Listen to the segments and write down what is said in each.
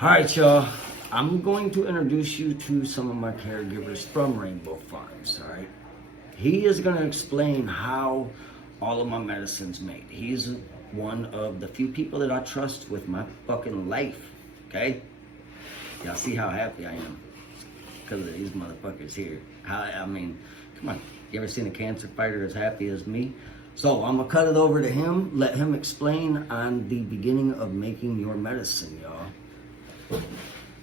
All right, y'all. I'm going to introduce you to some of my caregivers from Rainbow Farms, all right? He is going to explain how all of my medicine's made. He's one of the few people that I trust with my fucking life, okay? Y'all see how happy I am because of these motherfuckers here. I mean, come on. You ever seen a cancer fighter as happy as me? So I'm going to cut it over to him, let him explain on the beginning of making your medicine, y'all.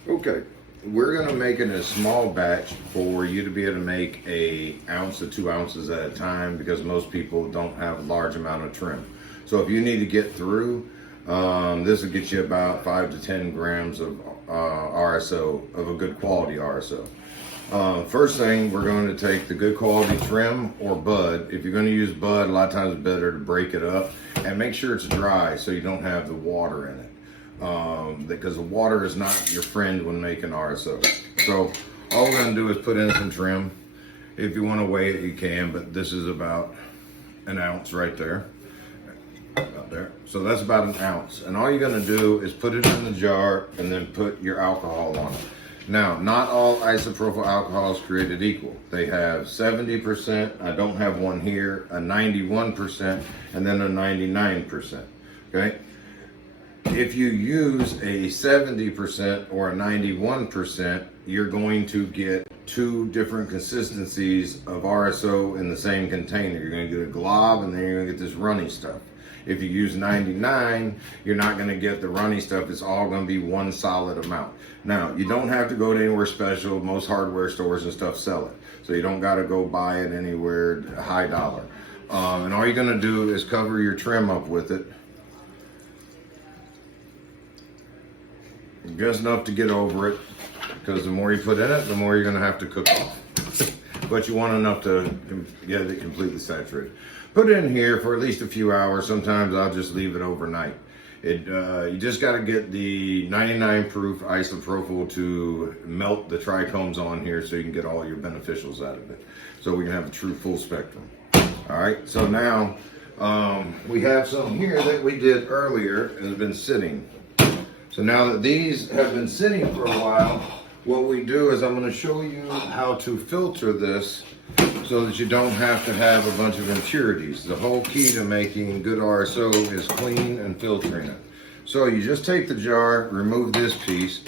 Okay, we're going to make it a small batch for you to be able to make an ounce to 2 ounces at a time because most people don't have a large amount of trim. So if you need to get through, this will get you about 5 to 10 grams of RSO, of a good quality RSO. First thing, we're going to take the good quality trim or bud. If you're going to use bud, a lot of times it's better to break it up and make sure it's dry so you don't have the water in it. Because the water is not your friend when making RSO. So all we're going to do is put in some trim. If you want to weigh it, you can, but this is about an ounce right there. About there. So that's about an ounce. And all you're going to do is put it in the jar and then put your alcohol on it. Now, not all isopropyl alcohol is created equal. They have 70%, I don't have one here, a 91%, and then a 99%, okay? If you use a 70% or a 91%, you're going to get two different consistencies of RSO in the same container. You're going to get a glob and then you're going to get this runny stuff. If you use 99, you're not going to get the runny stuff. It's all going to be one solid amount. Now, you don't have to go to anywhere special. Most hardware stores and stuff sell it. So you don't got to go buy it anywhere high dollar. And all you're going to do is cover your trim up with it. Just enough to get over it, because the more you put in it, the more you're going to have to cook it. But you want enough to get it completely saturated. Put it in here for at least a few hours. Sometimes I'll just leave it overnight. You just got to get the 99 proof isopropyl to melt the trichomes on here so you can get all your beneficials out of it. So we can have a true full spectrum. All right, so now we have some here that we did earlier and has been sitting. So now that these have been sitting for a while, what we do is I'm going to show you how to filter this so that you don't have to have a bunch of impurities. The whole key to making good RSO is clean and filtering it. So you just take the jar, remove this piece,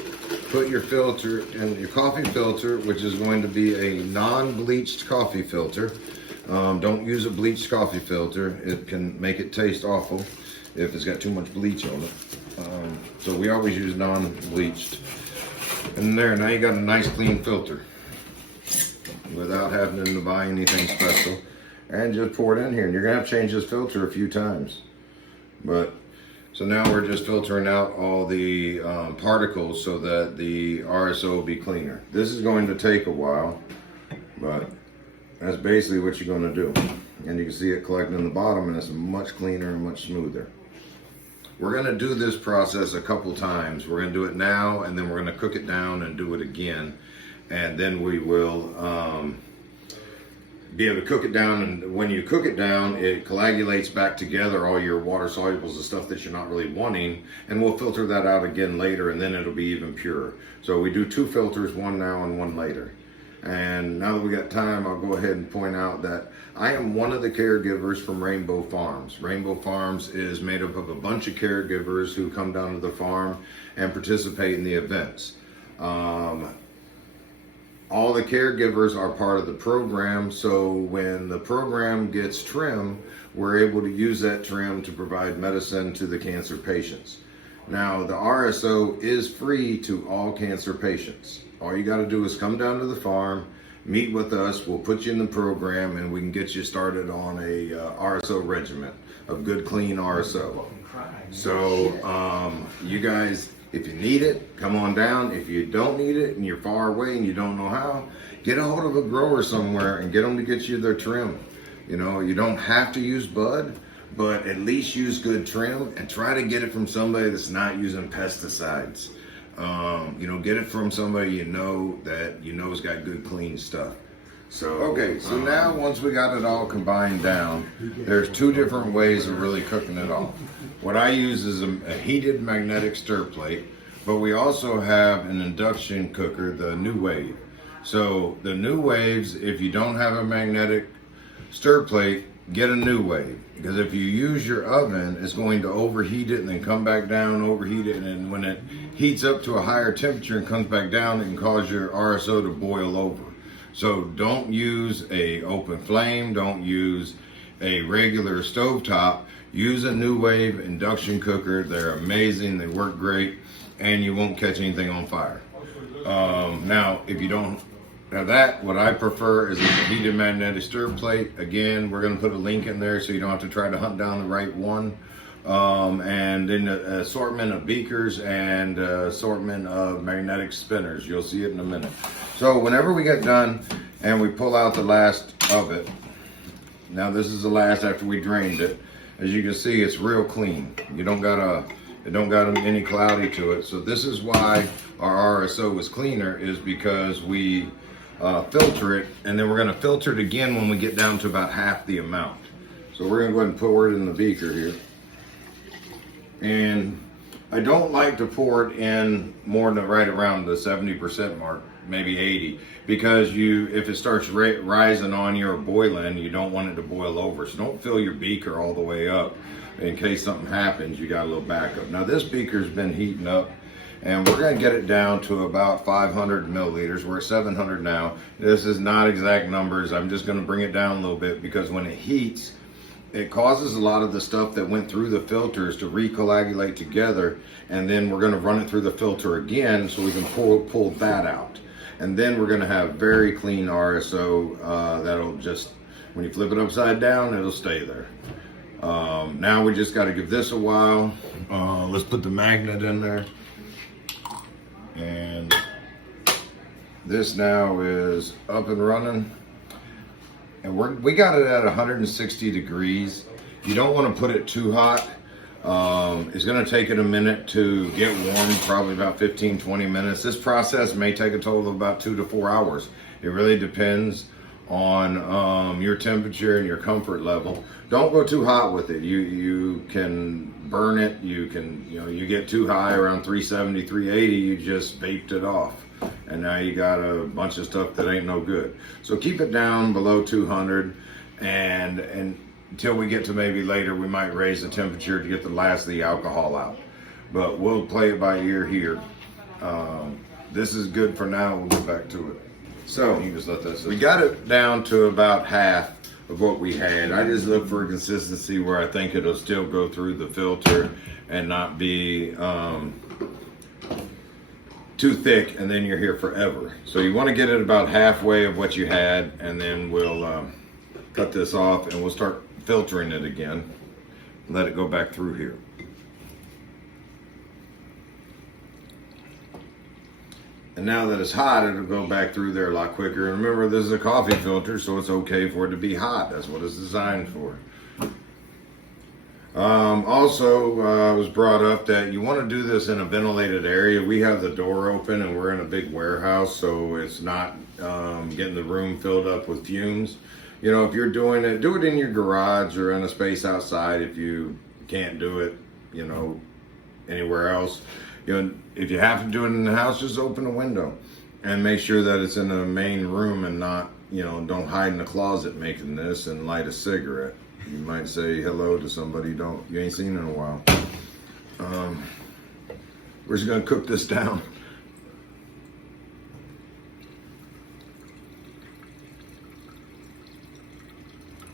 put your filter in your coffee filter, which is going to be a non-bleached coffee filter. Don't use a bleached coffee filter. It can make it taste awful if it's got too much bleach on it. So we always use non-bleached. And there, now you got a nice clean filter without having to buy anything special. And just pour it in here. And you're gonna have to change this filter a few times. So now we're just filtering out all the particles so that the RSO will be cleaner. This is going to take a while, but that's basically what you're gonna do. And you can see it collecting in the bottom, and it's much cleaner and much smoother. We're going to do this process a couple times. We're going to do it now, and then we're going to cook it down and do it again. And then we will be able to cook it down. And when you cook it down, it coagulates back together, all your water solubles and stuff that you're not really wanting. And we'll filter that out again later, and then it'll be even purer. So we do 2 filters, one now and one later. And now that we got time, I'll go ahead and point out that I am one of the caregivers from Rainbow Farms. Rainbow Farms is made up of a bunch of caregivers who come down to the farm and participate in the events. All the caregivers are part of the program, so when the program gets trim, we're able to use that trim to provide medicine to the cancer patients. Now, the RSO is free to all cancer patients. All you got to do is come down to the farm, meet with us, we'll put you in the program, and we can get you started on a RSO regimen of good, clean RSO. So you guys, if you need it, come on down. If you don't need it and you're far away and you don't know how, get a hold of a grower somewhere and get them to get you their trim. You know, you don't have to use bud, but at least use good trim and try to get it from somebody that's not using pesticides. Get it from somebody you know has got good, clean stuff. So okay, so now once we got it all combined down, there's 2 different ways of really cooking it off. What I use is a heated magnetic stir plate, but we also have an induction cooker, the New Wave. So the New Waves, if you don't have a magnetic stir plate, get a New Wave, because if you use your oven, it's going to overheat it and then come back down, overheat it, and then when it heats up to a higher temperature and comes back down, it can cause your RSO to boil over. So don't use a open flame, don't use a regular stovetop. Use a New Wave induction cooker. They're amazing, they work great, and you won't catch anything on fire. Now, if you don't have that, what I prefer is a heated magnetic stir plate. Again, we're gonna put a link in there so you don't have to try to hunt down the right one. And then an assortment of beakers and assortment of magnetic spinners. You'll see it in a minute. So whenever we get done and we pull out the last of it, now this is the last after we drained it. As you can see, it's real clean. It don't got any cloudy to it. So this is why our RSO is cleaner, is because we filter it, and then we're gonna filter it again when we get down to about half the amount. So we're gonna go ahead and pour it in the beaker here. And I don't like to pour it in more than right around the 70% mark, maybe 80, because if it starts rising on you or boiling, you don't want it to boil over. So don't fill your beaker all the way up. In case something happens, you got a little backup. Now this beaker's been heating up, and we're gonna get it down to about 500 milliliters. We're at 700 now. This is not exact numbers. I'm just gonna bring it down a little bit, because when it heats, it causes a lot of the stuff that went through the filters to recoagulate together, and then we're gonna run it through the filter again so we can pull that out. And then we're gonna have very clean RSO that'll just, when you flip it upside down, it'll stay there. Now we just gotta give this a while. Let's put the magnet in there. And this now is up and running. And we got it at 160 degrees. You don't want to put it too hot. It's going to take it a minute to get warm, probably about 15-20 minutes. This process may take a total of about 2 to 4 hours. It really depends on your temperature and your comfort level. Don't go too hot with it. You can burn it. You get too high around 370, 380, you just vaped it off. And now you got a bunch of stuff that ain't no good. So keep it down below 200, and until we get to maybe later, we might raise the temperature to get the last of the alcohol out. But we'll play it by ear here. This is good for now. We'll get back to it. So you just let that sit. We got it down to about half of what we had. I just look for a consistency where I think it'll still go through the filter and not be too thick, and then you're here forever. So you want to get it about halfway of what you had, and then we'll cut this off and we'll start filtering it again. Let it go back through here. And now that it's hot, it'll go back through there a lot quicker. And remember, this is a coffee filter, so it's okay for it to be hot. That's what it's designed for. Also, was brought up that you want to do this in a ventilated area. We have the door open and we're in a big warehouse, so it's not getting the room filled up with fumes. You know, if you're doing it, do it in your garage or in a space outside. If you can't do it, you know, anywhere else. You know, if you have to do it in the house, just open a window and make sure that it's in the main room and not, you know, don't hide in the closet making this and light a cigarette. You might say hello to somebody you ain't seen in a while. We're just gonna cook this down.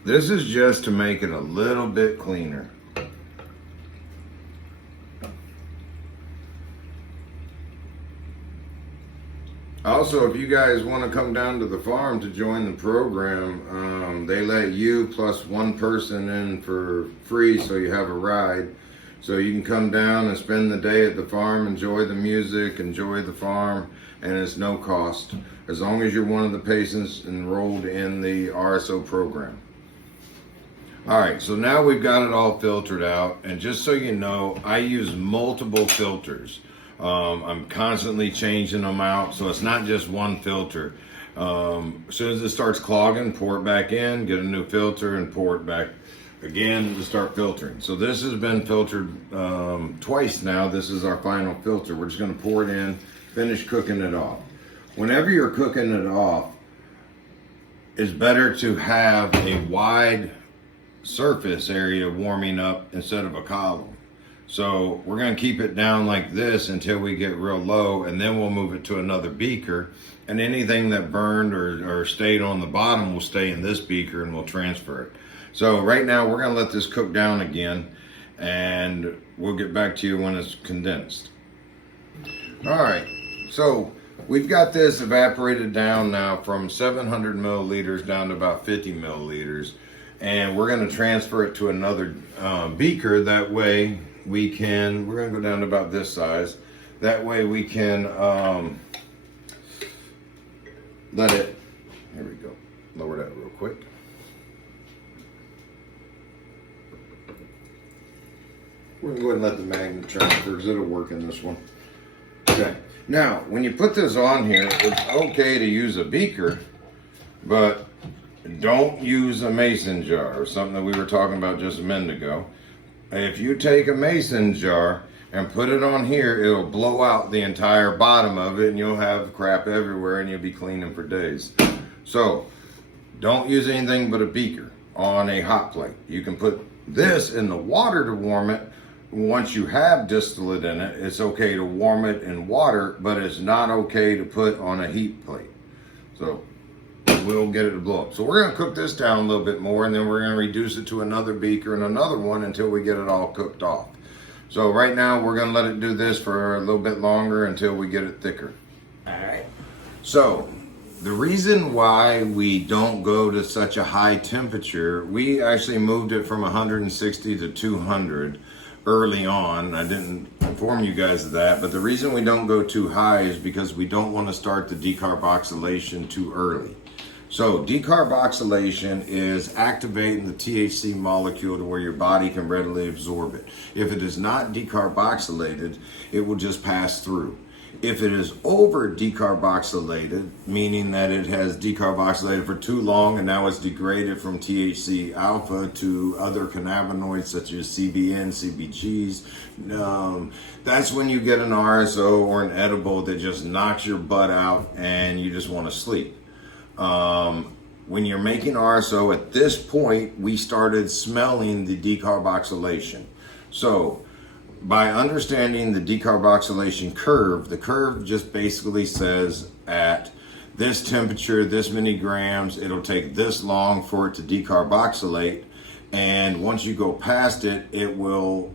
This is just to make it a little bit cleaner. Also, if you guys want to come down to the farm to join the program, they let you plus one person in for free, so you have a ride. So you can come down and spend the day at the farm, enjoy the music, enjoy the farm, and it's no cost, as long as you're one of the patients enrolled in the RSO program. All right, so now we've got it all filtered out, and just so you know, I use multiple filters. I'm constantly changing them out, so it's not just one filter. As soon as it starts clogging, pour it back in, get a new filter, and pour it back again to start filtering. So this has been filtered twice now. This is our final filter. We're just going to pour it in, finish cooking it off. Whenever you're cooking it off, it's better to have a wide surface area warming up instead of a column. So we're going to keep it down like this until we get real low, and then we'll move it to another beaker, and anything that burned or stayed on the bottom will stay in this beaker and we'll transfer it. So right now we're going to let this cook down again, and we'll get back to you when it's condensed. All right, so we've got this evaporated down now from 700 milliliters down to about 50 milliliters, and we're going to transfer it to another beaker. That way we're going to go down to about this size. That way we can let it, here we go, lower that real quick. We're going to go ahead and let the magnet transfer because it'll work in this one. Okay, now when you put this on here, it's okay to use a beaker, but don't use a mason jar, or something that we were talking about just a minute ago. If you take a mason jar and put it on here, it'll blow out the entire bottom of it and you'll have crap everywhere and you'll be cleaning for days. So don't use anything but a beaker on a hot plate. You can put this in the water to warm it. Once you have distillate in it, it's okay to warm it in water, but it's not okay to put on a heat plate. So we'll get it to blow up. So we're going to cook this down a little bit more, and then we're going to reduce it to another beaker and another one until we get it all cooked off. So right now we're going to let it do this for a little bit longer until we get it thicker. All right. So the reason why we don't go to such a high temperature, we actually moved it from 160 to 200 early on. I didn't inform you guys of that, but the reason we don't go too high is because we don't want to start the decarboxylation too early. So decarboxylation is activating the THC molecule to where your body can readily absorb it. If it is not decarboxylated, it will just pass through. If it is over decarboxylated, meaning that it has decarboxylated for too long and now it's degraded from THC alpha to other cannabinoids such as CBN, CBGs, that's when you get an RSO or an edible that just knocks your butt out and you just want to sleep. When you're making RSO, at this point, we started smelling the decarboxylation. So by understanding the decarboxylation curve, the curve just basically says at this temperature, this many grams, it'll take this long for it to decarboxylate. And once you go past it, it will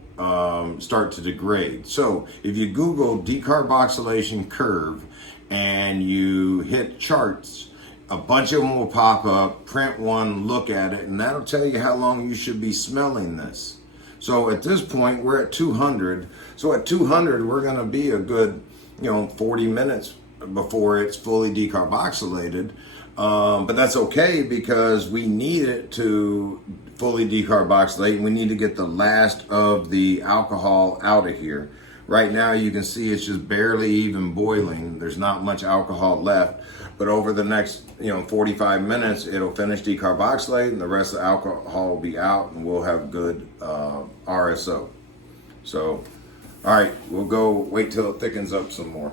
start to degrade. So if you Google decarboxylation curve and you hit charts, a bunch of them will pop up. Print one, look at it, and that'll tell you how long you should be smelling this. So at this point, we're at 200. So at 200, we're going to be a good, 40 minutes before it's fully decarboxylated. But that's okay because we need it to fully decarboxylate, and we need to get the last of the alcohol out of here. Right now, you can see it's just barely even boiling. There's not much alcohol left. But over the next, 45 minutes, it'll finish decarboxylating. The rest of the alcohol will be out, and we'll have good RSO. So, all right, we'll go wait till it thickens up some more.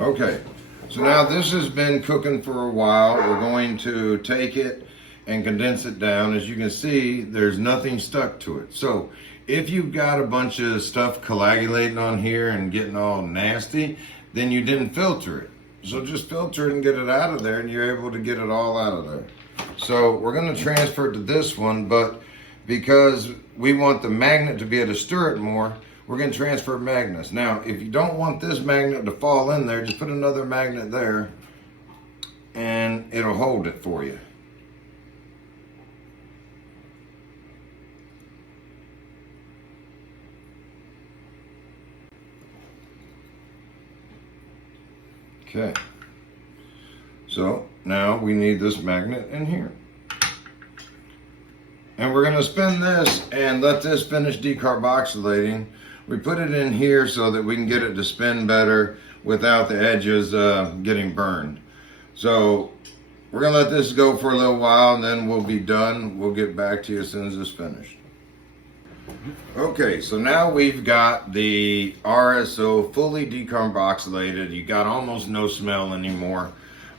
Okay, so now this has been cooking for a while. We're going to take it and condense it down. As you can see, there's nothing stuck to it. So if you've got a bunch of stuff coagulating on here and getting all nasty, then you didn't filter it. So just filter it and get it out of there, and you're able to get it all out of there. So we're going to transfer it to this one, but because we want the magnet to be able to stir it more, we're going to transfer magnets. Now, if you don't want this magnet to fall in there, just put another magnet there, and it'll hold it for you. Okay, so now we need this magnet in here. And we're going to spin this and let this finish decarboxylating. We put it in here so that we can get it to spin better without the edges getting burned. So we're gonna let this go for a little while and then we'll be done. We'll get back to you as soon as it's finished. Okay, so now we've got the RSO fully decarboxylated. You got almost no smell anymore.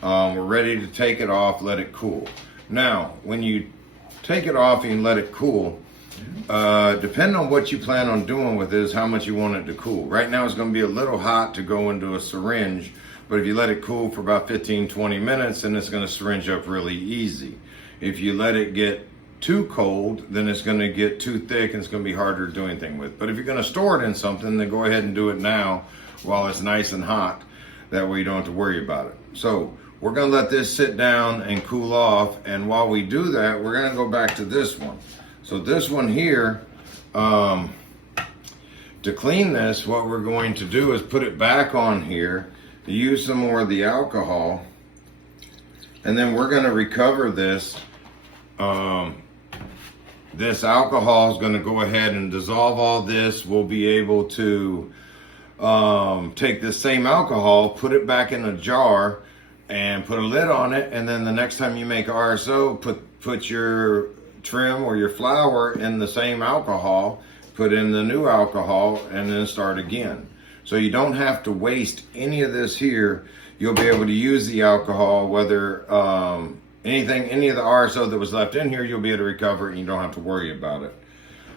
We're ready to take it off, let it cool. Now, when you take it off and let it cool, depending on what you plan on doing with this, how much you want it to cool. Right now it's going to be a little hot to go into a syringe, but if you let it cool for about 15-20 minutes, then it's going to syringe up really easy. If you let it get too cold, then it's going to get too thick and it's going to be harder to do anything with. But if you're going to store it in something, then go ahead and do it now while it's nice and hot. That way you don't have to worry about it. So we're going to let this sit down and cool off, and while we do that, we're going to go back to this one. So this one here, to clean this, what we're going to do is put it back on here, use some more of the alcohol, and then we're going to recover this. This alcohol is going to go ahead and dissolve all this. We'll be able to take this same alcohol, put it back in a jar, and put a lid on it, and then the next time you make RSO, put your trim or your flour in the same alcohol, put in the new alcohol, and then start again. So you don't have to waste any of this here. You'll be able to use the alcohol, whether any of the RSO that was left in here, you'll be able to recover it and you don't have to worry about it.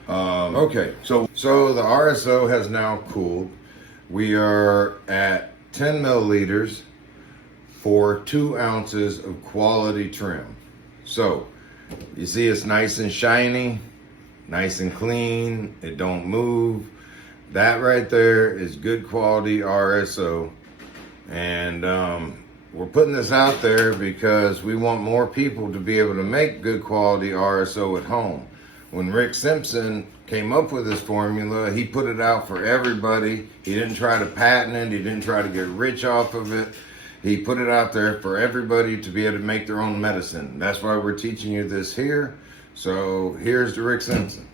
Okay, so the RSO has now cooled. We are at 10 milliliters for 2 ounces of quality trim. So you see it's nice and shiny, nice and clean, it don't move. That right there is good quality RSO. And we're putting this out there because we want more people to be able to make good quality RSO at home. When Rick Simpson came up with this formula, he put it out for everybody. He didn't try to patent it, he didn't try to get rich off of it. He put it out there for everybody to be able to make their own medicine. That's why we're teaching you this here. So here's the Rick Simpson.